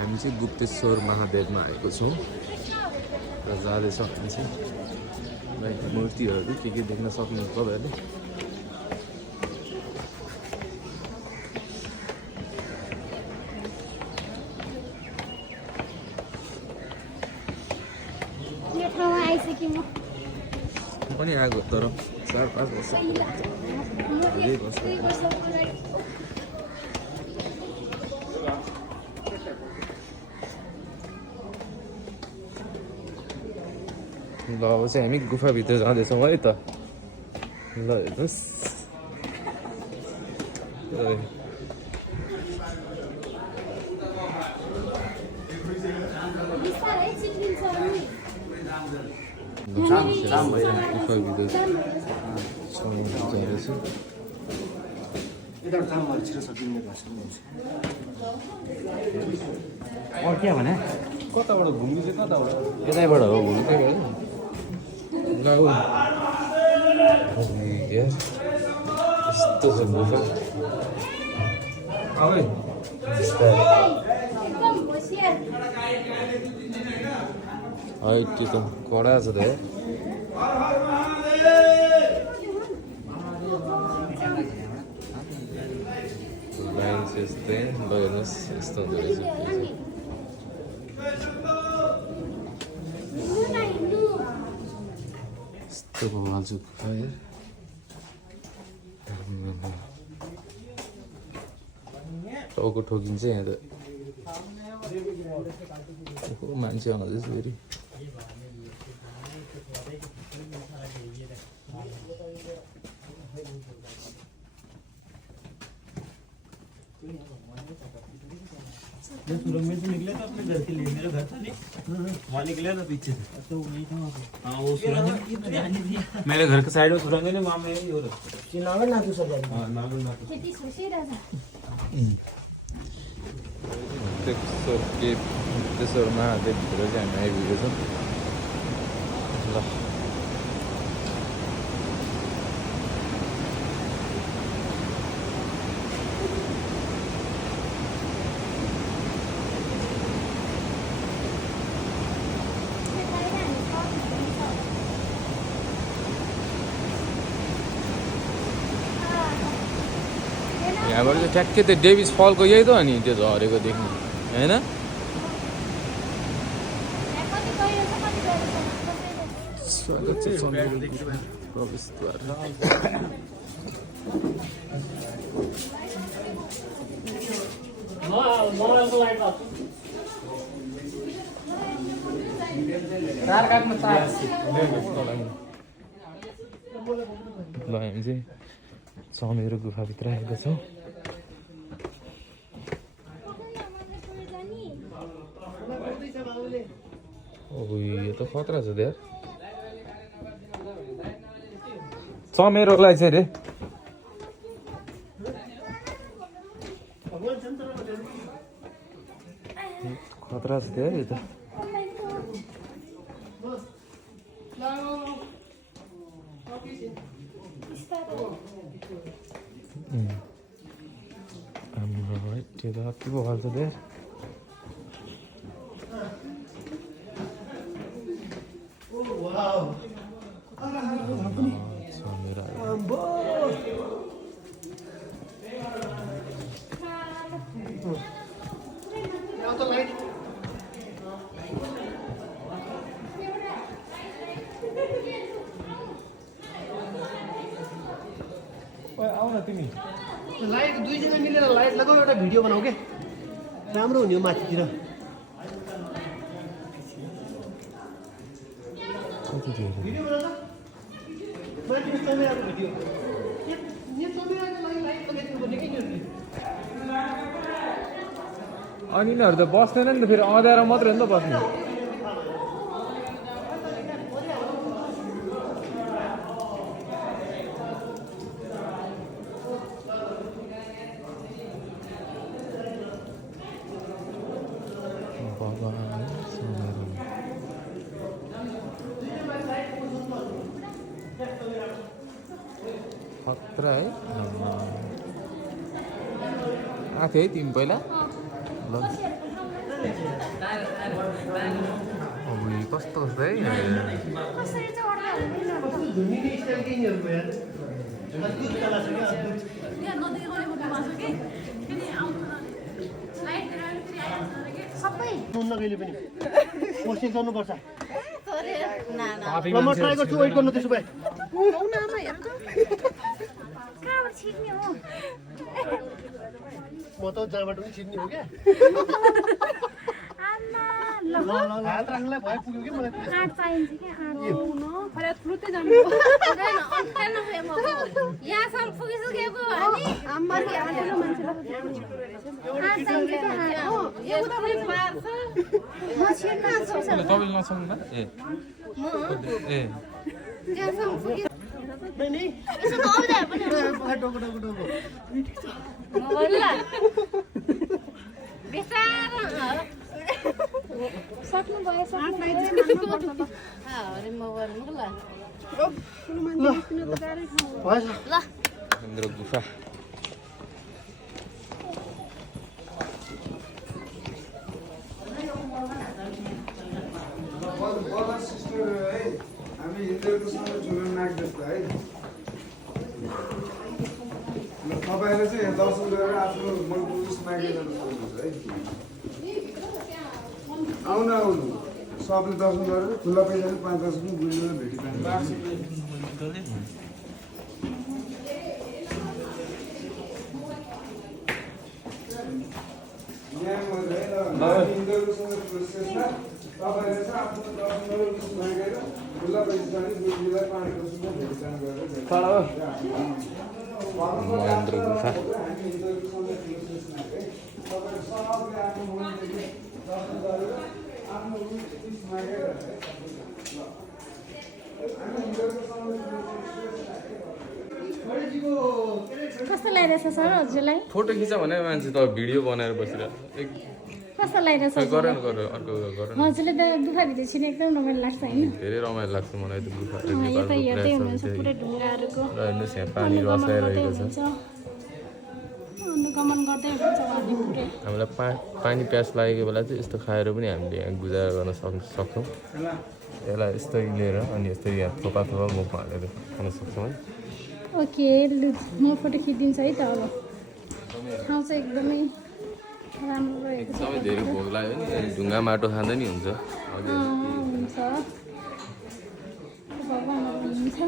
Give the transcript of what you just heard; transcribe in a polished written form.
हामी चाहिँ गुप्तेश्वर महादेवमा आएको छौँ र जाँदैछौँ हामी चाहिँ मूर्तिहरू के देख्न सक्नुहुन्छ तपाईँहरूले। पनि आएको तर 4-5 वर्ष ल अब चाहिँ हामी गुफाभित्र जाँदैछौँ है त। ल हेर्नुहोस् गुफाभित्र जाँदैछ। के भने कताबाट घुम्नु चाहिँ कताबाट यतैबाट हो घुम्नु चाहिँ होइन यस्तो छ गुफा है त्यो त कडा छ त लाइन चाहिँ यस्तै ल हेर्नुहोस् यस्तो हुँदो रहेछ। यस्तो हजुर गुफा यार टाउको ठोकिन्छ यहाँ त मान्छे आउँदैछ फेरि। सुरंग में से निकले तो अपने घर के लिए, मेरा घर था नहीं वहाँ निकले तो पीछे से तो वही था। हाँ वो सुरंग मेरे घर के साइड में सुरंग है ना वहाँ में ही हो रहा नागल नाथू सर जाएगा। हाँ नागल नाथू गुप्तेश्वर महादेवभित्र चाहिँ हामी आइपुगेको छौँ। ल यहाँबाट चाहिँ ठ्याक्कै त्यो डेभिस फलको यही त हो नि त्यो झरेको देख्नु होइन। स्वागत छ प्रवेशद्वार। ल हामी चाहिँ समेरो गुफाभित्र आएको छौँ। यो त खतरा छ यार। समेरोलाई चाहिँ रे खतरा छ यार यो त। त्यो त अति बगाल्छ यार। आऊ न तिमी लाइट दुईजना मिलेर लाइट लगाऊ एउटा भिडियो बनाऊ के राम्रो हुने हो माथितिर। भिडियो बनाउँछ माथि चमेराको भिडियो यहाँ चमेराको लागि लाइट लगाइदिनु पर्ने के नि। अनि यिनीहरू त बस्दैन नि त फेरि अँध्यारो मात्रै हो नि त बस्ने। खतरा है। आएको थियो है तिमी पहिला? ल कस्तो कस्तो है कसरी चढ्दा हुँदैन धुनीले स्टाइल के यिनीहरूको यार अद्भुत कला छ क्या अद्भुत यहाँ नदेखाउने मुटु भएको छ कि फेरि आउँदैन लाइटतिर आएर फेरि आइहाल्छ अरे के सबै हुन्न कहिले पनि कोसिस गर्नुपर्छ थोरै ना ल म ट्राई गर्छु वेट गर्नु त्यसो भए हौ न आमा हेर त कहाँबाट छिर्ने हो म त जहाँबाट पनि छिर्ने हो क्या आमा ल ल ल ल हात राख्नलाई भए पुग्यो कि मलाई आठ चाहिन्छ कि आठ न फला फ्रुटै जानु हुँदैन अन्ठान नभए म यहाँसम्म पुगिसकेको अनि आम्माले आठलो मान्छेलाई आठ चाहिन्छ कि आठ हो यो त पनि पार्छ म छिर्न सक्छु तपाईँले नसक्नु ए म ए यहाँसम्म पुगि नि यसो त आउँदैन पनि टोको टोको टोको म भन्ला बेसारा सक्नु भयो सक्नु अरे म गर्नु ल भएछ ल इन्द्र गुफा हामी हिन्दूहरूसँग जुलुम नाक जस्तो है तपाईँले चाहिँ यहाँ दर्शन गरेर आफ्नो मनको उस मागेर जानु सक्नुहुन्छ है आउनु आउनु सबले दर्शन गरेर खुल्ला पैसाले 5-10 पनि बुझेर भेटिपाउनु यहाँ मात्रै है हिन्दूहरूसँग प्रोसेसमा तपाईँले चाहिँ आफ्नो दर्शन गरेर उस मागेर खुल्ला पैसाले बुझेर 5-10 पनि भेटिपाउनु गरेर महेन्द्र गुफा कस्तो लागिरहेछ सर हजुरलाई फोटो खिच भने मान्छे त भिडियो बनाएर बसिरहेको कस्तो लागिरहेछ गर न गर अर्को गर न हजुरले त गुफाभित्र छिर्नु एकदम रमाइलो लाग्छ होइन धेरै रमाइलो लाग्छ मलाई त गुफा यो त हेर्दै हुनुहुन्छ पुरै ढुङ्गाहरूको र हेर्नुहोस् यहाँ पानी रसाइरहेको छ अनुगमन गर्दै हुनुहुन्छ उहाँले पुरै हामीलाई पानी प्यास लागेको बेला चाहिँ यस्तो खाएर पनि हामीले यहाँ गुजारा गर्न सक्छौँ यसलाई यस्तै लिएर अनि यस्तै यहाँ थोपा थोपा मुखमा हालेर खान सक्छौँ है ओके लु म फोटो खिचिदिन्छु है त अब ठाउँ चाहिँ एकदमै राम्रो रहेको छ एकदमै धेरै भोग लाग्यो नि अनि ढुङ्गा माटो खाँदा नि हुन्छ हजुर हुन्छ भगवान्हरू हुनुहुन्छ